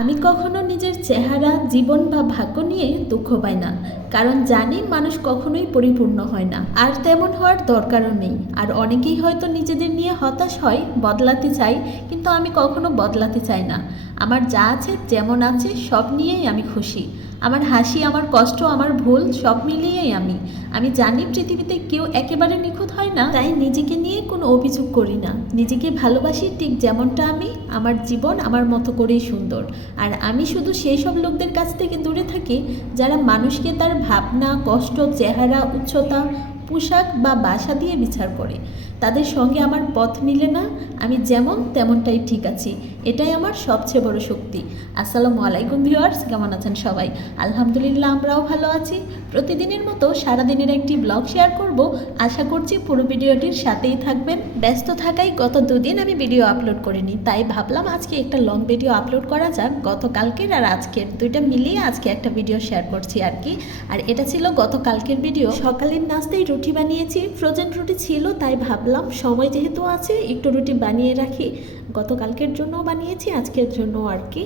আমি কখনো নিজের চেহারা, জীবন বা ভাগ্য নিয়ে দুঃখ পাই না, কারণ জানি মানুষ কখনোই পরিপূর্ণ হয় না, আর তেমন হওয়ার দরকারও নেই। আর অনেকেই হয়তো নিজেদের নিয়ে হতাশ হয়, বদলাতে চাই, কিন্তু আমি কখনো বদলাতে চাই না। আমার যা আছে যেমন আছে সব নিয়েই আমি খুশি। আমার হাসি, আমার কষ্ট, আমার ভুল সব মিলিয়েই আমি জানি পৃথিবীতে কেউ একেবারে নিখুঁত হয় না, তাই নিজেকে নিয়ে কোনো অভিযোগ করি না। নিজেকে ভালোবাসি ঠিক যেমনটা আমি। আমার জীবন আমার মতো করেই সুন্দর। আর আমি শুধু সেই সব লোকদের কাছ থেকে দূরে থাকি যারা মানুষকে তার ভাবনা, কষ্ট, চেহারা, উচ্চতা, পোশাক বা বাসা দিয়ে বিচার করে। তাদের সঙ্গে আমার পথ মিলে না। আমি যেমন তেমনটাই ঠিক আছি, এটাই আমার সবচেয়ে বড় শক্তি। আসসালামু আলাইকুম ভিউয়ার্স, কেমন আছেন সবাই? আলহামদুলিল্লাহ, আমরাও ভালো আছি। প্রতিদিনের মতো সারাদিনের একটি ব্লগ শেয়ার করব। আশা করছি পুরো ভিডিওটির সাথেই থাকবেন। ব্যস্ত থাকায় গত দুদিন আমি ভিডিও আপলোড করিনি, তাই ভাবলাম আজকে একটা লং ভিডিও আপলোড করা যাক। গতকালকের আর আজকের দুইটা মিলিয়ে আজকে একটা ভিডিও শেয়ার করছি আর কি। আর এটা ছিল গতকালকের ভিডিও। সকালের নাস্তায় রুটি বানিয়েছি, ফ্রোজেন রুটি ছিল, তাই ভাবলাম সময় যেহেতু আছে একটু রুটি বানিয়ে রাখি। গতকালকের জন্য বানিয়েছি, আজকের জন্য আর কি।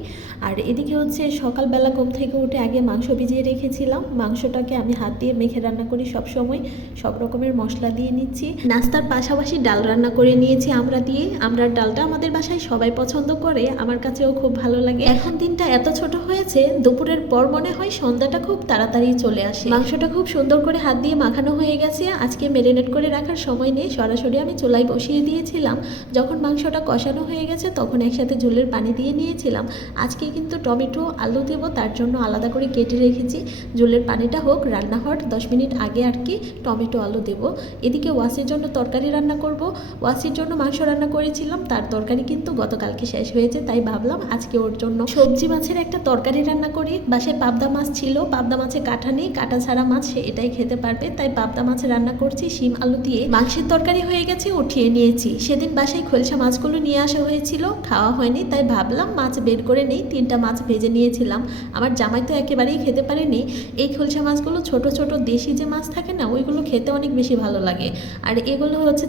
আর এদিকে হচ্ছে সকালবেলা ঘুম থেকে উঠে আগে মাংস ভিজিয়ে রেখেছিলাম। মাংসটাকে আমি হাত দিয়ে মেখে রান্না করি সব সময়, সব রকমের মশলা দিয়ে নিচ্ছি। নাস্তার পাশাপাশি ডাল রান্না করে নিয়েছি আমরা দিয়ে। আমরার ডালটা আমাদের বাসায় সবাই পছন্দ করে, আমার কাছেও খুব ভালো লাগে। এখন দিনটা এত ছোট হয়েছে, দুপুরের পর মনে হয় সন্ধ্যাটা খুব তাড়াতাড়ি চলে আসে। মাংসটা খুব সুন্দর করে হাত দিয়ে মাখানো হয়ে গেছে। আজকে ম্যারিনেট করে রাখার সময় নেই, সরাসরি আমি চুলায় বসিয়ে দিয়েছিলাম। যখন মাংসটা কষানো হয়ে গেছে তখন একসাথে ঝোলের পানি দিয়ে নিয়েছিলাম। আজকে কিন্তু টমেটো, আলু দেবো, তার জন্য আলাদা করে কেটে রেখেছি। ঝোলের পানিটা হোক, রান্না হওয়ার 10 মিনিট আগে আর কি টমেটো, আলু দেবো। এদিকে ওয়াসির জন্য তরকারি রান্না করব। ওয়াসির জন্য মাংস রান্না করেছিলাম, তার তরকারি কিন্তু গতকালকে শেষ হয়েছে, তাই ভাবলাম আজকে ওর জন্য সবজি মাছের একটা তরকারি রান্না করি। বাসায় পাবদা মাছ ছিল, পাবদা মাছে কাঁটা নেই, কাঁটা ছাড়া মাছ সে এটাই খেতে পারবে, তাই পাবদা মাছ রান্না করছি শিম আলু দিয়ে। মাংসের তরকারি হয়ে গেছে, উঠিয়ে নিয়েছি। সেদিন বাসায় খোলসা মাছগুলো নিয়ে আসা হয়েছিল, খাওয়া হয়নি, তাই ভাবলাম মাছ বের করে নেই। 3টা মাছ ভেজে নিয়েছিলাম। আমার জামাই তো একেবারেই খেতে পারেনি এই খোলসা মাছগুলো। ছোট ছোট দেশি যে মাছ থাকে না, ওইগুলো খেতে অনেক বেশি ভালো লাগে। আর এগুলো হচ্ছে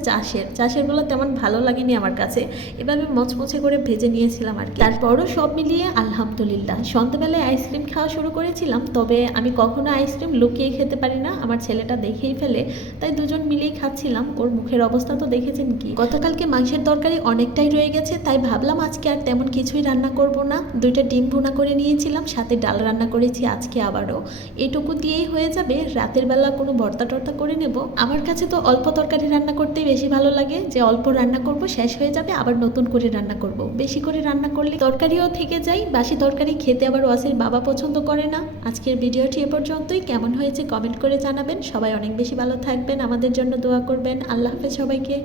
চাষেরগুলো তেমন ভালো লাগেনি আমার কাছে। এভাবে মচমচে করে ভেজে নিয়েছিলাম আর কি। তারপরও সব মিলিয়ে আলহামদুলিল্লাহ। সন্ধ্যাবেলায় আইসক্রিম খাওয়া শুরু করেছিলাম, তবে আমি কখনো আইসক্রিম লুকিয়ে খেতে পারি না, আমার ছেলেটা দেখেই ফেলে, তাই দুজন মিলেই খাচ্ছিলাম। ওর মুখের অবস্থা তো দেখেছেন কি। গতকালকে মাংসের তরকারি অনেকটাই রয়ে গেছে, তাই ভাবলাম আজকে আর তেমন কিছুই রান্না করব না। 2টা ডিম ভুনা করে নিয়েছিলাম, সাথে ডাল রান্না করেছি আজকে আবারও। এটুকু দিয়েই হয়ে যাবে। রাতের বেলা কোনো ভর্তা টর্তা করে নেব। আমার কাছে তো অল্প তরকারি রান্না করতেই বেশি ভালো লাগে, যে অল্প রান্না করব, শেষ হয়ে যাবে, আবার নতুন করে রান্না করব। বেশি করে রান্না করলে তরকারিও থেকে যায়। বাসি তরকারি খেতে আবার ওয়াসির বাবা পছন্দ করে না। আজকের ভিডিওটি এ পর্যন্তই। কেমন হয়েছে কমেন্ট করে জানাবেন। সবাই অনেক বেশি ভালো থাকবেন, আমাদের জন্য দোয়া করবেন। আল্লাহ হাফেজ সবাইকে।